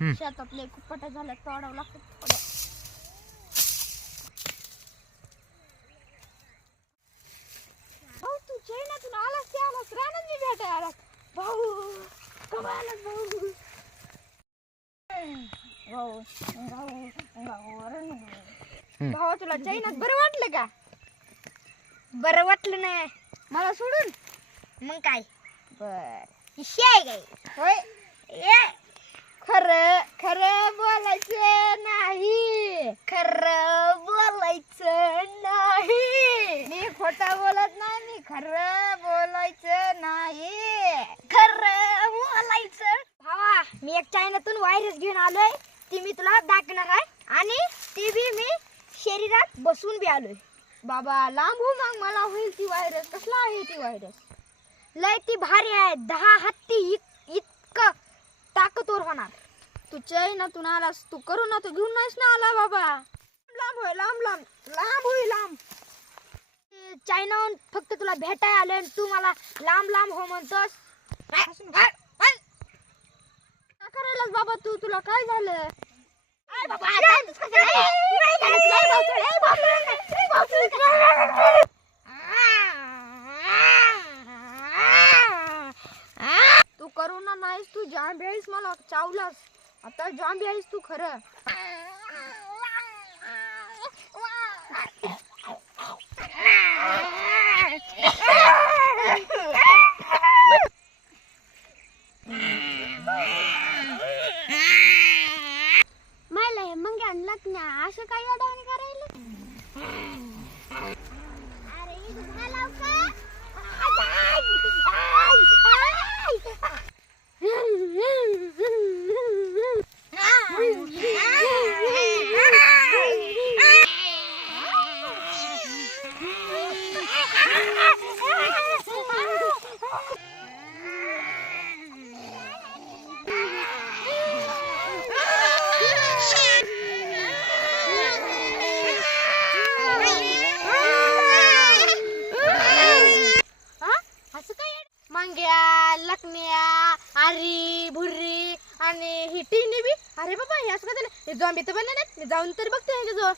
शेतातले कुपटा झाल्या तोडावं लागतं थोडं. भाऊ तू चैनातून आलास ते आलास रानात मी भेटाय आलास भाऊ. कवा आलास भाऊ? भाऊ भाऊ भाऊ भाऊ तुला चैनात बरं वाटलं का? बरं वाटलं नाही मला सोडून मग काय बर शियाय काय होय. खरं खरं बोलायचं नाही. खरं बोलायचं नाही. मी खोटं बोलत नाही. मी खरं बोलायचं नाही. खरं बोलायचं. भावा मी एक चायनातून व्हायरस घेऊन आलोय. ती मी तुला दाखवणार आहे आणि ती बी मी शरीरात बसून बी आलोय. बाबा लांब हो मग मला होईल ती व्हायरस. कसला आहे ती व्हायरस? लय ती भारी आहे. 10 हत्ती इतकं ताकदवर होणार. तू चैनातून आलास तू करोना तर घेऊन नाहीस ना आला बाबा. लांब होय लांब लांब लांब होई लांब. चायनाहून फक्त तुला भेटाय आलोय आणि तू मला लांब लांब हो म्हणतोस. काय करायलास बाबा तू? तुला काय झालं? तू करोना नाहीस. तू जांबी आहेस. मला चावलास. आता जांबी आहेस तू खरं. मला हे मग आणलं ना असं काय अडवणी करायला. अरे मंग्या लकण्या आरी भुर्री आणि ही टिनी बी. अरे बाबा हे असं काय झालं? हे जॉम्बी तर बनले नाहीत. मी जाऊन तरी बघते ह्याच्या जवळ.